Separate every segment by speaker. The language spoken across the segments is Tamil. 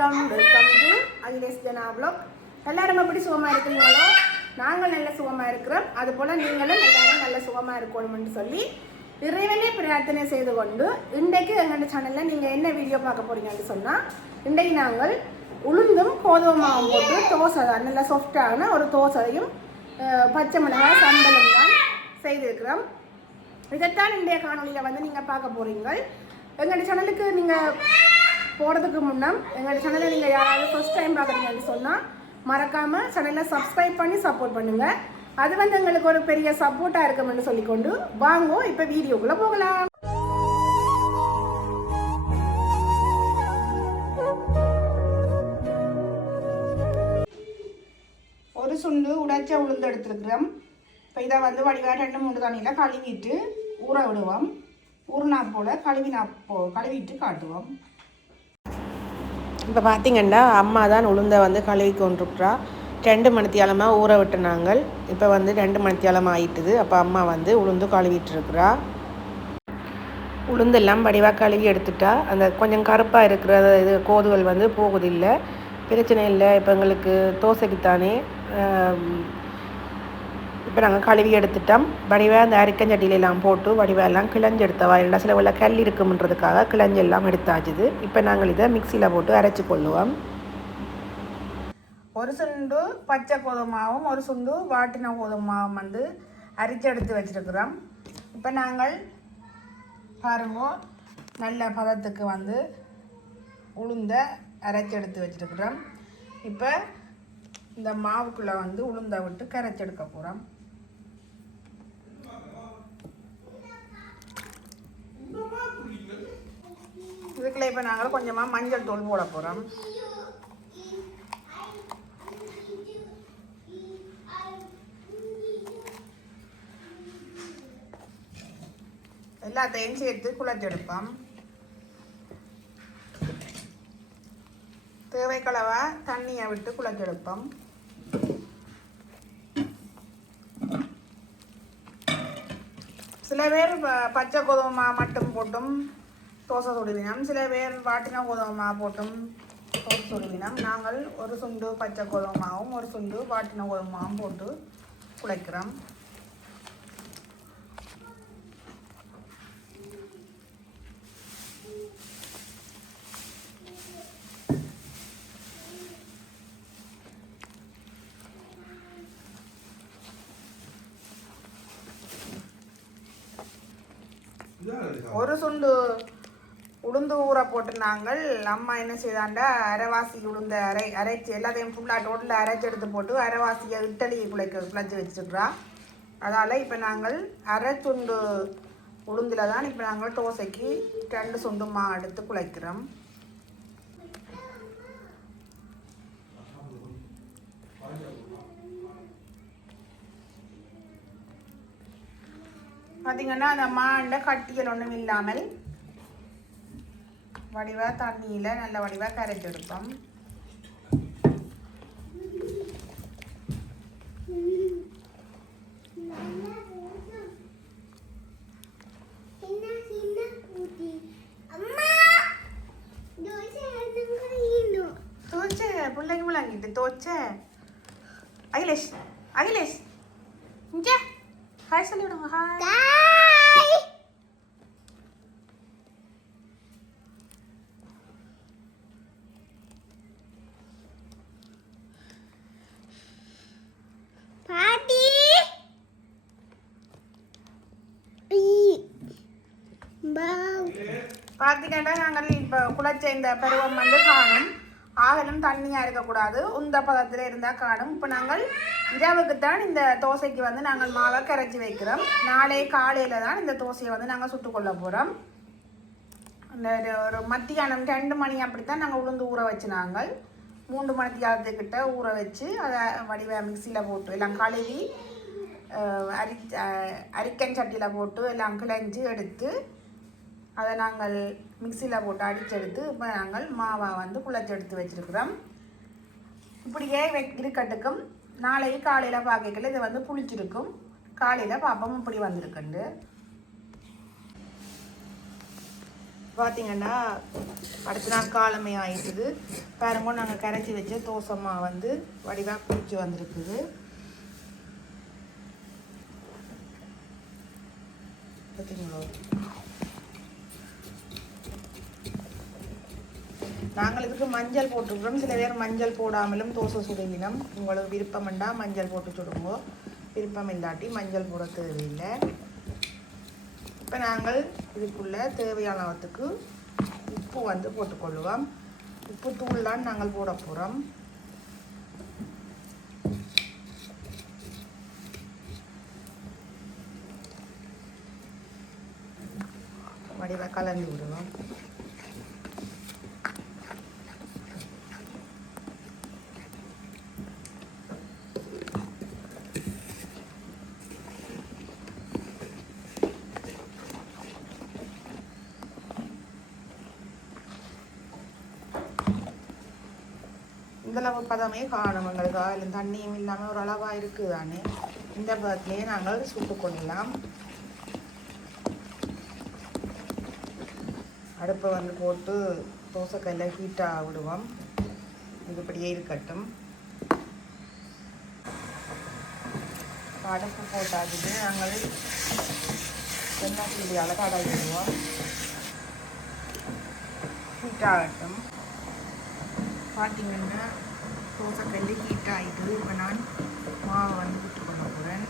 Speaker 1: வணக்கம் welcome to Akhilesh Jana blog எல்லாரும் எப்படி சுகமாக இருக்கீங்களோ நாங்கள் நல்ல சுகமாக இருக்கிறோம். அதுபோல் நீங்களும் எல்லாரும் நல்ல சுகமாக இருக்கணும்னு சொல்லி இறைவனே பிரார்த்தனை செய்து கொண்டு இன்றைக்கு எங்களோட சேனலில் நீங்கள் என்ன வீடியோ பார்க்க போகிறீங்கன்னு சொன்னால் இன்றைக்கு நாங்கள் உளுந்தும் கோதுமாவும் போட்டு தோசை தான் நல்ல சாஃப்டான ஒரு தோசையும் பச்சை மிளகாய் சம்பளம் தான் செய்திருக்கிறோம். இதைத்தான் இன்றைய காணொலியில் வந்து நீங்கள் பார்க்க போகிறீங்க எங்கள் சேனலுக்கு நீங்கள் போகிறதுக்கு முன்னே எங்களோட சேனலை நீங்கள் யாராவது ஃபர்ஸ்ட் டைம் பார்க்குறீங்கன்னு சொன்னால் மறக்காமல் சேனலை சப்ஸ்கிரைப் பண்ணி சப்போர்ட் பண்ணுங்கள் அது வந்து எங்களுக்கு ஒரு பெரிய சப்போர்ட்டாக இருக்கும்னு சொல்லிக்கொண்டு வாங்கோ இப்போ வீடியோக்குள்ளே போகலாம். ஒரு சுண்டு உடைச்ச உளுந்து எடுத்துருக்குறோம். இப்போ இதை வந்து வடிவாக ரெண்டு மூணு தண்ணியில் கழுவிட்டு ஊற விடுவோம். ஊறினா போல் கழுவினா போ கழுவிட்டு காட்டுவோம்.
Speaker 2: இப்போ பார்த்தீங்கன்னா அம்மா தான் உளுந்தை வந்து கழுவி கொண்டிருக்கிறா. ரெண்டு மணித்தியாலமாக ஊற விட்டு நாங்கள் இப்போ வந்து ரெண்டு மணித்தியாலமாக ஆயிட்டுது. அப்போ அம்மா வந்து உளுந்து கழுவிட்டுருக்குறா. உளுந்தெல்லாம் வடிவாக கழுவி எடுத்துட்டா. அந்த கொஞ்சம் கருப்பாக இருக்கிற இது கோதுகள் வந்து போகுதில்லை. பிரச்சனை இல்லை. இப்போ எங்களுக்கு தோசைக்குத்தானே இப்போ நாங்கள் கழுவி எடுத்துட்டோம். வடிவாக அந்த அரிக்கஞ்சட்டியிலெல்லாம் போட்டு வடிவெல்லாம் கிளஞ்சு எடுத்தவா இல்லை சில உள்ள கல் இருக்கும்ன்றதுக்காக கிளஞ்செல்லாம் எடுத்தாச்சுது. இப்போ நாங்கள் இதை மிக்சியில் போட்டு அரைச்சி கொள்ளுவோம்.
Speaker 1: ஒரு சுண்டு பச்சை கோதுமாவும் ஒரு சுண்டு வாட்டின கோதுமாவும் வந்து அரிச்சு எடுத்து இப்போ நாங்கள் பாருங்க நல்ல பதத்துக்கு வந்து உளுந்த அரைச்சி எடுத்து வச்சிருக்கிறோம். இப்போ இந்த மாவுக்குள்ளே வந்து உளுந்தை விட்டு கரைச்செடுக்க போகிறோம் இதுக்குள்ள இப்போ நாங்கள் கொஞ்சமாக மஞ்சள் தூள் போட போகிறோம் எல்லாத்தையும் சேர்த்து குழச்செடுப்போம் தேவைக்களவா தண்ணியை விட்டு குழச்செடுப்போம் சில பேர் ப- பச்சை கோதுமை மட்டும் போட்டும். தோசை சுடுவினம் சில பேர் வாட்டின கோதுமை போட்டும் தோசை சுடுவினம் நாங்கள் ஒரு சுண்டு பச்சை கோதுமாவும் ஒரு சுண்டு வாட்டின கோதுமாவும் போட்டு குழைக்கிறோம் ஒரு சுண்டு உளுந்து ஊற போட்டு நாங்கள் அம்மா என்ன செய்தாண்டா அரைவாசி உளுந்த அரை அரைச்சி எல்லாத்தையும் ஃபுல்லாக டோட்டலில் அரைச்சி எடுத்து போட்டு அரைவாசியை இட்டலியை குழைக்க குழைச்சி வச்சுருக்குறா அதால் இப்போ நாங்கள் அரை சுண்டு உளுந்தில் தான் இப்போ நாங்கள் தோசைக்கு ரெண்டு சொந்தமாக மா எடுத்து குழைக்கிறோம். பார்த்தீங்கன்னா அந்த மாண்ட கட்டிகள் ஒன்றும் இல்லாமல் வடிவாக தண்ணியில் நல்ல வடிவாக கரைச்செடுப்போம் பிள்ளைங்க முழங்கிட்டு தோச்ச. அகிலேஷ் அகிலேஷ். இங்கே. ஹாய் சொல்லிவிடுங்க. ஹாய்
Speaker 3: பாட்டி பாவ்
Speaker 1: பார்த்தீங்கன்னா நாங்கள் வச்ச இந்த பருவம் வந்து காணும். ஆகலும் தண்ணியாக இருக்கக்கூடாது. உந்த பதத்தில் இருந்தால் காணும். இப்போ நாங்கள் இரவுக்கு தான் இந்த தோசைக்கு வந்து நாங்கள் மாவை கரைச்சி வைக்கிறோம். நாளை காலையில் தான் இந்த தோசையை வந்து நாங்கள் சுட்டுக்கொள்ள போகிறோம் இந்த ஒரு- மத்தியானம் ரெண்டு மணி அப்படித்தான் நாங்கள் உளுந்து ஊற வச்சு நாங்கள். மூன்று மணித்தியாலத்துக்கிட்ட ஊற வச்சு அதை வடிவ மிக்சியில் போட்டு எல்லாம் கழுவி அரி அரிக்கன் சட்டியில் போட்டு எல்லாம் கிளஞ்சி எடுத்து அதை நாங்கள் மிக்சியில் போட்டு அடிச்செடுத்து இப்போ நாங்கள் மாவை வந்து குழச்சி எடுத்து வச்சுருக்குறோம் இப்படியே வெ இருக்கட்டுக்கும். நாளைக்கு காலையில் பார்க்கல இது வந்து புளிச்சிருக்கும். காலையில் பாப்பம் இப்படி வந்திருக்குண்டு. பார்த்தீங்கன்னா அடுத்த நாள் காலமே ஆயிட்டுது. பாருங்க நாங்கள் கரைச்சி வச்ச தோசைமா வந்து வடிவாக பிடிச்சி வந்திருக்குது. பார்த்தீங்களா நாங்கள் இதுக்கு மஞ்சள் போட்டுருக்குறோம் சில பேர் மஞ்சள் போடாமலும் தோசை சுடுவினம் உங்களுக்கு விருப்பம்ண்டா மஞ்சள் போட்டு சுடுங்கோ. விருப்பம் இல்லாட்டி மஞ்சள் போட தேவையில்லை. இப்போ நாங்கள் இதுக்குள்ள தேவையானவற்றுக்கு உப்பு வந்து போட்டுக்கொள்ளுவோம். உப்பு தூள்லாம் நாங்கள் போட போகிறோம் வடிவ கலந்து விடுவோம். பதமே காணும் எங்களுக்கு அதில் தண்ணியும் இல்லாமல் ஒரு அளவாக இருக்குது தானே இந்த பதத்திலே நாங்கள் சுட்டு கொள்ளலாம். அடுப்பை வந்து போட்டு தோசைக்கல்ல ஹீட்டாக விடுவோம். இது இப்படியே இருக்கட்டும். அடுப்பு போட்டாச்சுட்டு நாங்கள் எண்ணெய் சீடியால் கடை விடுவோம். ஹீட்டாகட்டும் பார்த்தீங்கன்னா தோசைக்கல் ஹீட் ஆகிட்டு இப்போ நான் மாவை வந்து விட்டு கொண்டு போகிறேன்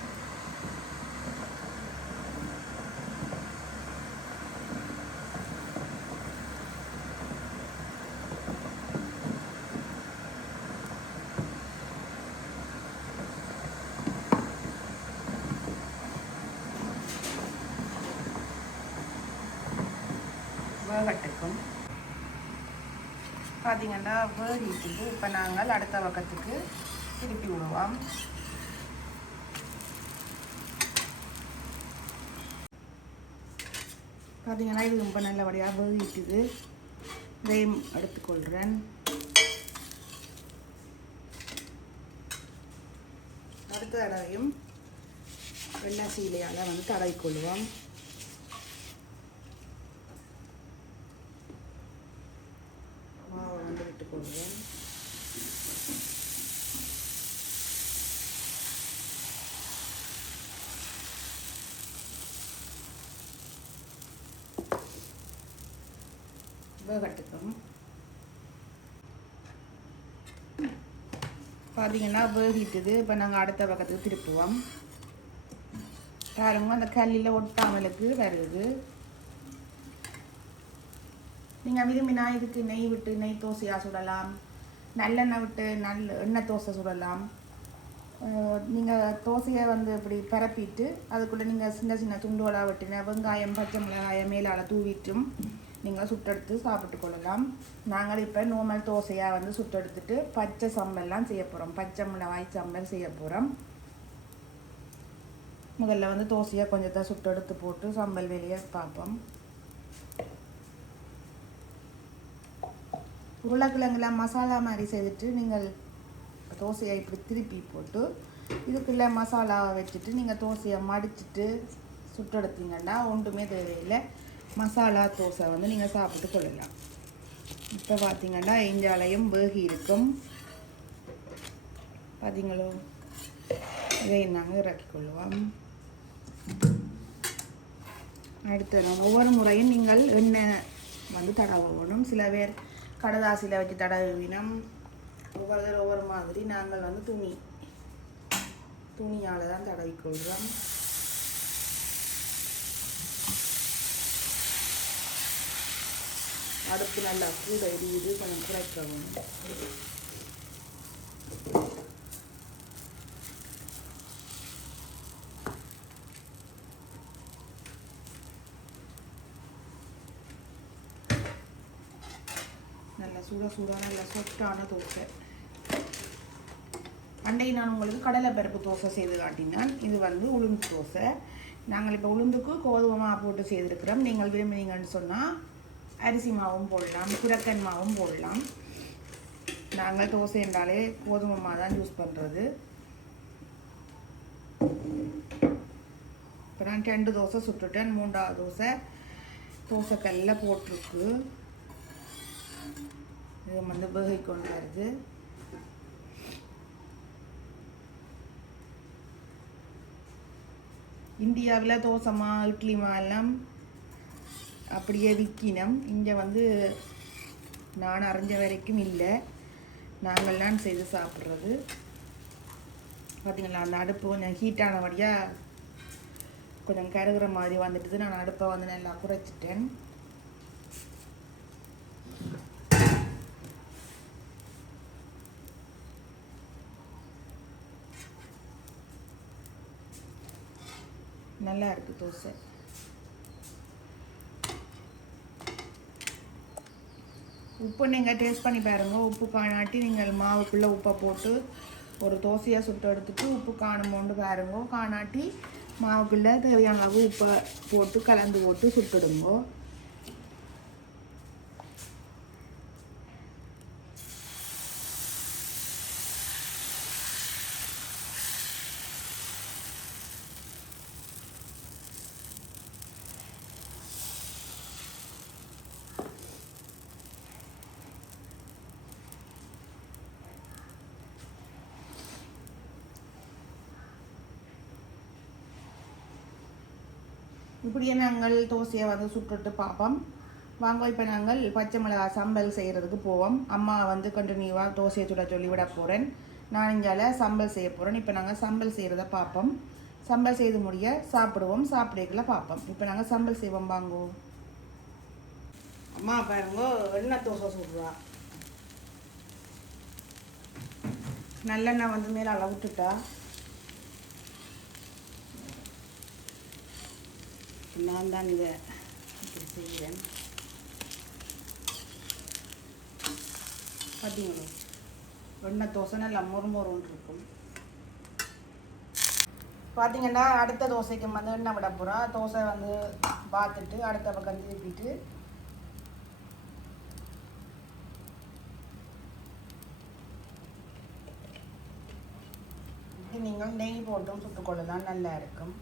Speaker 1: வேகட்டுக்கும் பார்த்தீங்கன்னா வேகிட்டுது இப்போ நாங்கள் அடுத்த பக்கத்துக்கு திருப்பி விடுவோம். பார்த்தீங்கன்னா இது ரொம்ப நல்லபடியாக வேகிட்டுது இதையும் எடுத்துக்கொள்கிறேன் அடுத்த தடவையும் வெள்ளை சீலையால் வந்து தடவிக்கொள்வோம் மாவை வந்து விட்டுக்கொள்வேன் வேகட்டுக்கும் பார்த்தீங்கன்னா வேகிட்டுது. இப்போ நாங்கள் அடுத்த பக்கத்துக்கு திருப்புவோம். பாருங்க அந்த கல்லில் ஒட்டாமலுக்கு வருது. நீங்கள் விரும்பினா இதுக்கு நெய் விட்டு நெய் தோசையாக சுடலாம். நல்லெண்ணெய் விட்டு நல்ல எண்ணெய் தோசை சுடலாம். நீங்கள் தோசையை வந்து இப்படி பரப்பிட்டு அதுக்குள்ளே நீங்கள் சின்ன சின்ன துண்டுகளாக வெட்டின வெங்காயம் பச்சை மிளகாயை மேலால் தூவிட்டும். நீங்கள் சுட்டெடுத்து சாப்பிட்டு கொள்ளலாம். நாங்கள் இப்போ நோமல் தோசையாக வந்து சுட்டெடுத்துட்டு பச்சை சம்பல்லாம் செய்ய போகிறோம் பச்சை மிளகாய் சம்பல் செய்ய போகிறோம் முதல்ல வந்து தோசையை கொஞ்சத்தை சுட்டெடுத்து போட்டு சம்பல் வெளியே பார்ப்போம். உருளைக்கிழங்குல மசாலா மாதிரி செய்துட்டு நீங்கள் தோசையை இப்படி திருப்பி போட்டு இதுக்குள்ளே மசாலாவை வச்சுட்டு நீங்கள் தோசையை மடிச்சிட்டு சுட்டெடுத்தீங்கன்னா ஒன்றுமே தேவையில்லை. மசாலா தோசை வந்து நீங்கள் சாப்பிட்டு கொள்ளலாம். இப்போ பார்த்தீங்கன்னா இஞ்சாலையும் வேகி இருக்கும். பார்த்தீங்களோ இதை நாங்கள் இறக்கி கொள்வோம் அடுத்து ஒவ்வொரு முறையும் நீங்கள் எண்ணெய் வந்து தடவணும் சில பேர் கடதாசியில் வச்சு தடவினம். ஒவ்வொரு ஒவ்வொரு மாதிரி நாங்கள் வந்து துணி துணியால் தான் தடவிக்கொள்கிறோம் அடுப்பு நல்லா கூட எரியுது கொஞ்சம் குறைக்கவும் நல்ல சுட சுட நல்ல சொட்டான தோசை. அண்டை நான் உங்களுக்கு கடலை பருப்பு தோசை செய்து காட்டினேன். இது வந்து உளுந்து தோசை. நாங்கள் இப்போ உளுந்துக்கு கோதுமை போட்டு செய்திருக்கிறோம். நீங்கள் விரும்பினீங்கன்னு சொன்னால் அரிசி மாவும் போடலாம் குரக்கன் மாவும் போடலாம். நாங்கள் தோசை என்றாலே கோதுமை மாவு தான் யூஸ் பண்ணுறது இப்போ நான் ரெண்டு தோசை சுட்டுட்டேன் மூன்றாவது தோசை தோசைக்கல்ல போட்டிருக்கு. இது வந்து வேகை கொண்டு வருது. இந்தியாவில் தோசைமா இட்லிமா எல்லாம் அப்படியே விற்கினோம் இங்கே வந்து நான் அறிஞ்ச வரைக்கும் இல்லை. நாங்கள்லாம் செய்து சாப்பிட்றது. பார்த்தீங்களா அந்த அடுப்பு கொஞ்சம் ஹீட்டானபடியாக கொஞ்சம் கருகிற மாதிரி வந்துட்டு நான் அடுப்பை வந்து நல்லா குறைச்சிட்டேன். நல்லா இருக்குது தோசை. உப்பு நீங்கள் டேஸ்ட் பண்ணி பாருங்க. உப்பு காணாட்டி நீங்கள் மாவுக்குள்ளே உப்பை போட்டு ஒரு தோசையாக சுட்டு எடுத்துட்டு உப்பு காணுமோண்டு பாருங்க. காணாட்டி மாவுக்குள்ளே தேவையான அளவு உப்பை போட்டு கலந்து போட்டு சுட்டுடுங்கோ. இப்படியே நாங்கள் தோசையை வந்து சுட்டுட்டு பார்ப்போம். வாங்க இப்போ நாங்கள் பச்சை மிளகா சம்பல் செய்கிறதுக்கு போவோம். அம்மா வந்து கண்டினியூவாக தோசையை சுட சொல்லி விட போகிறேன் நான் இங்கால சம்பல் செய்ய போகிறேன் இப்போ நாங்கள் சம்பல் செய்கிறத பார்ப்போம். சம்பல் செய்து முடிய சாப்பிடுவோம். சாப்பிடக்குள்ள பார்ப்போம். இப்போ நாங்கள் சம்பல் செய்வோம். வாங்குவோம் அம்மா பாருங்க எண்ணெய் தோசை சுடுறா. நல்லெண்ணெய் வந்து மேலே அளவுட்டுட்டா நான் தான் இதை இப்படி செய்கிறேன். பார்த்தீங்களா எண்ணெய் தோசை நல்லா மொறுமொறுன்னு இருக்கும். பார்த்தீங்கன்னா அடுத்த தோசைக்கு வந்து எண்ணெய் விட போகிறோம் தோசை வந்து பார்த்துட்டு அடுத்த பக்கம் திருப்பிட்டு நீங்கள் நெய் போட்டும் சுட்டுக்கொள்ளலாம் நல்லா இருக்கும்.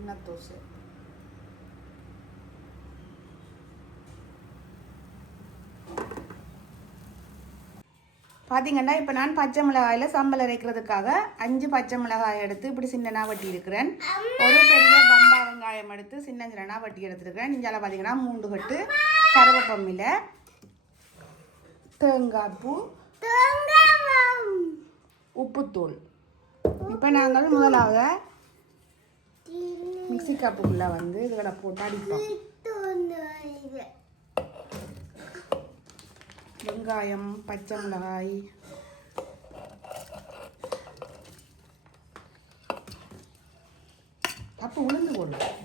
Speaker 1: எண்ணெய் தோசை பார்த்தீங்கன்னா இப்போ நான் பச்சை மிளகாயில் சம்பல் அரைக்கிறதுக்காக அஞ்சு பச்சை மிளகாய் எடுத்து இப்படி சின்னனா வட்டி இருக்கிறேன் ஒரு பெரிய பம்பா வெங்காயம் எடுத்து சின்ன சின்னனா வட்டி எடுத்துருக்கிறேன். இஞ்சால பார்த்தீங்கன்னா மூண்டு கட்டு கருவேப்பமில்ல தேங்காய் பூ உப்புத்தூள். இப்போ நாங்கள் முதலாவது மிக்ஸி கப்புக்குள்ளே வந்து இதுகளை போட்டு அடிப்போம் வெங்காயம் பச்சை மிளகாய். அப்போ உளுந்து போடலாம்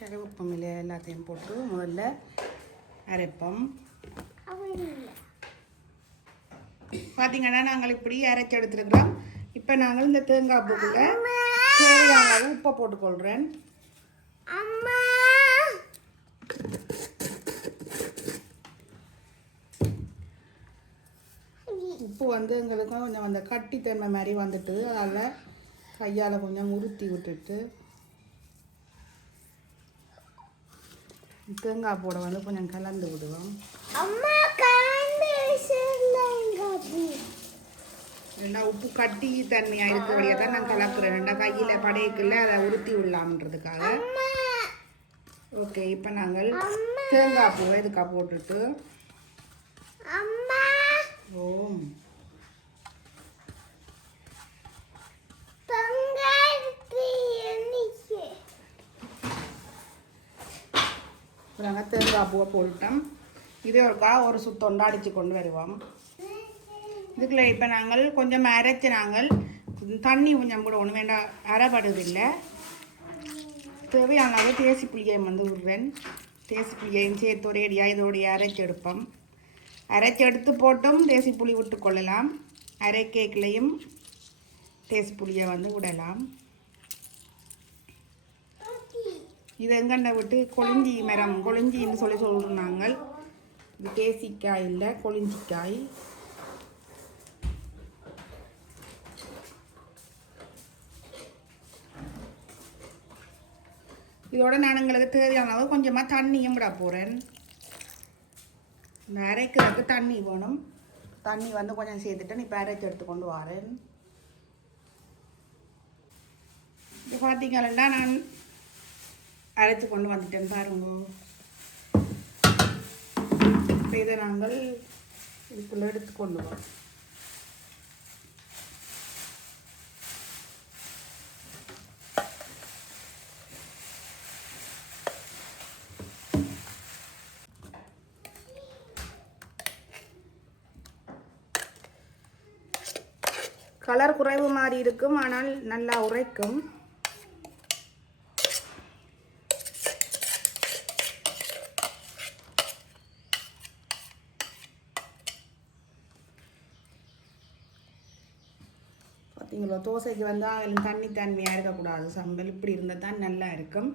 Speaker 1: கருவேப்பமில்லை எல்லாத்தையும் போட்டு முதல்ல அரைப்போம். பார்த்தீங்கன்னா நாங்கள் இப்படி இறக்கி எடுத்துருக்கிறோம். இப்போ நாங்கள் இந்த தேங்காய் பூக்குள்ள தேவையான உப்பை போட்டுக்கொள்கிறேன் உப்பு வந்து எங்களுக்கு கொஞ்சம் அந்த கட்டித்தன்மை மாதிரி வந்துட்டு அதில் கையால் கொஞ்சம் உருத்தி விட்டுட்டு தேங்காய் போட வந்து கொஞ்சம் கலந்து விடுவோம்.
Speaker 3: அம்மா!
Speaker 1: ரெண்டா உப்பு கட்டி தன்மையாக இருக்கபடியாக தான் நான் கலக்குறேன். ரெண்டா கையில் படையக்குள்ள அதை உருத்தி விடலாம்ன்றதுக்காக. ஓகே இப்போ நாங்கள் தேங்காய் பூவை இதுக்காக போட்டுட்டு ஓம். நாங்கள் தேங்காய் பூவை போட்டுட்டோம். இதே ஒருக்கா ஒரு சுத்தொண்டா அடித்து கொண்டு வருவோம். இதுக்குள்ள இப்போ நாங்கள் கொஞ்சம் அரைச்சி நாங்கள் தண்ணி கொஞ்சம் கூட ஒன்று வேண்டாம். அரைப்படுதில்லை தேவையான தேசி புளியையும் வந்து விடுறேன் தேசி புளியையும் சேர்த்து ஒரேடியாக இதோடைய அரைச்சி எடுப்போம். அரைச்சி எடுத்து போட்டும் தேசி புளி விட்டு கொள்ளலாம். அரை கேக்லேயும் தேசி புளியை வந்து விடலாம். இது எங்கண்ட விட்டு கொளிஞ்சி மரம் கொளிஞ்சின்னு சொல்லி சொல்கிறாங்க இது தேசிக்காய் இல்லை கொளிஞ்சிக்காய் இதோட நான் எங்களுக்கு தேவையான அளவு கொஞ்சமாக தண்ணியும் விட போகிறேன் இந்த அரைக்கிறதுக்கு தண்ணி வேணும். தண்ணி வந்து கொஞ்சம் சேர்த்துட்டு இப்போ அரைச்சி எடுத்து கொண்டு வரேன். இது பார்த்தீங்கன்னா நான் அரைச்சி கொண்டு வந்துட்டேன் பாருங்க. இப்போ இதை நாங்கள் இதுக்குள்ளே எடுத்து கொண்டு வரோம். கலர் குறைவு மாதிரி இருக்கும் ஆனால் நல்லா உரைக்கும். பார்த்தீங்களா தோசைக்கு வந்து அதில் தண்ணி தன்மையாக இருக்கக்கூடாது. சம்பல் இப்படி இருந்தால் தான் நல்லா இருக்கும்.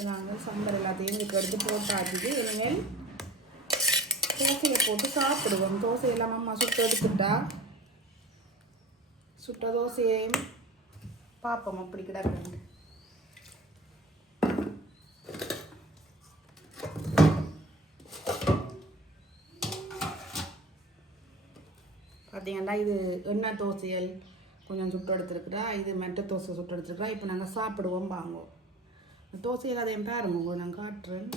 Speaker 1: இப்போ நாங்கள் சாம்பார் எல்லாத்தையும் இதுக்கு எடுத்து போட்டாச்சு. இனிமேல் தோசையை போட்டு சாப்பிடுவோம். தோசையெல்லாம் அம்மா சுட்டு எடுத்துட்டா. சுட்ட தோசையையும் பார்ப்போம். அப்படி கிடக்கு பார்த்தீங்கன்னா இது எண்ணெய் தோசையல் கொஞ்சம் சுட்டு எடுத்துருக்குறா. இது மெட்ட தோசை சுட்டு எடுத்துருக்குறா. இப்போ நாங்கள் சாப்பிடுவோம். வாங்குவோம். தோசையில் அதையும் பாருங்க நான் காட்டுறேன்.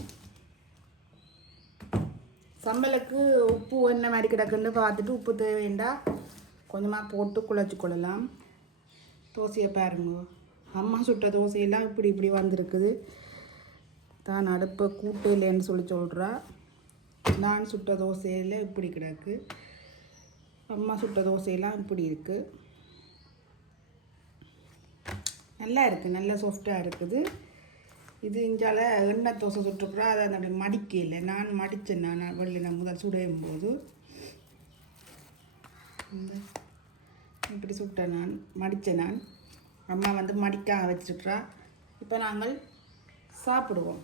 Speaker 1: சம்பலுக்கு உப்பு என்ன மாதிரி கிடக்குன்னு பார்த்துட்டு உப்பு தேவைண்டா கொஞ்சமாக போட்டு குழச்சி கொள்ளலாம். தோசையை பாருங்க. அம்மா சுட்ட தோசையெல்லாம் இப்படி இப்படி வந்திருக்குது. தான் அடுப்பை கூட்டு இல்லைன்னு சொல்லி சொல்கிறா நான் சுட்ட தோசையில் இப்படி கிடக்கு. அம்மா சுட்ட தோசையெல்லாம் இப்படி இருக்குது நல்லா இருக்குது நல்லா சாஃப்டாக இருக்குது. இது இஞ்சால எண்ணெய் தோசை சுட்டுருக்குறா அதை அந்த அப்படி மடிக்கல நான் மடித்தேன் நான் வெளியில் நான் முதல் சுடையும் போது. இந்த இப்படி சுட்டேன் நான். மடித்தேன் நான். அம்மா வந்து மடிக்காம வச்சுருக்குறா. இப்போ நாங்கள் சாப்பிடுவோம்.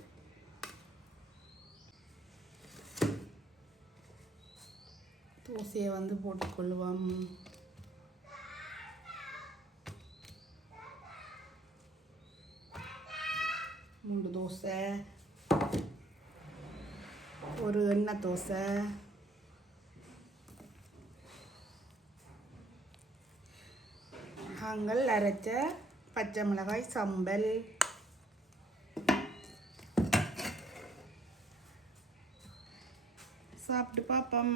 Speaker 1: தோசையை வந்து போட்டுக்கொள்வோம் மூன்று தோசை ஒரு எண்ணெய் தோசை நாங்கள் அரைச்ச பச்சை மிளகாய் சம்பல். சாப்பிட்டு பார்ப்போம்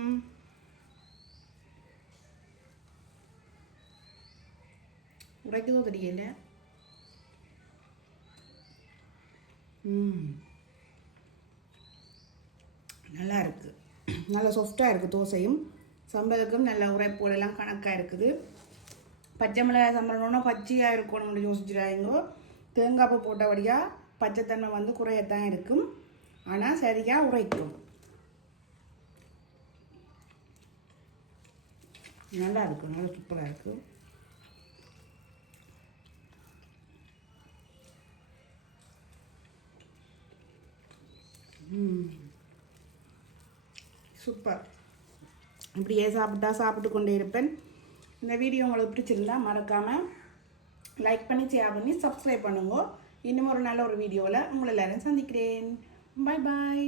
Speaker 1: உடைக்குதோ தெரியல. நல்லா இருக்குது நல்லா சாஃப்டாக இருக்குது தோசையும். சம்பளுக்கும் நல்ல உரைப்போடெல்லாம் கணக்காக இருக்குது. பச்சை மிளகாய் சம்பளம்னா பச்சையாக இருக்கணும்னு யோசிச்சுடாதீங்க. தேங்காய் பூ போட்டபடியாக பச்சைத்தன்மை வந்து குறையத்தான் இருக்கும். ஆனால் சரியாக உரைக்கும். நல்லா இருக்கும் நல்லா சூப்பராக இருக்குது சூப்பர். இப்படியே சாப்பிட்டா சாப்பிட்டு கொண்டே இருப்பேன். இந்த வீடியோ உங்களுக்கு பிடிச்சிருந்தா மறக்காமல் லைக் பண்ணி ஷேர் பண்ணி சப்ஸ்கிரைப் பண்ணுங்க. இன்னும் ஒரு நல்ல ஒரு வீடியோவில் உங்களை எல்லாரும் சந்திக்கிறேன். Bye bye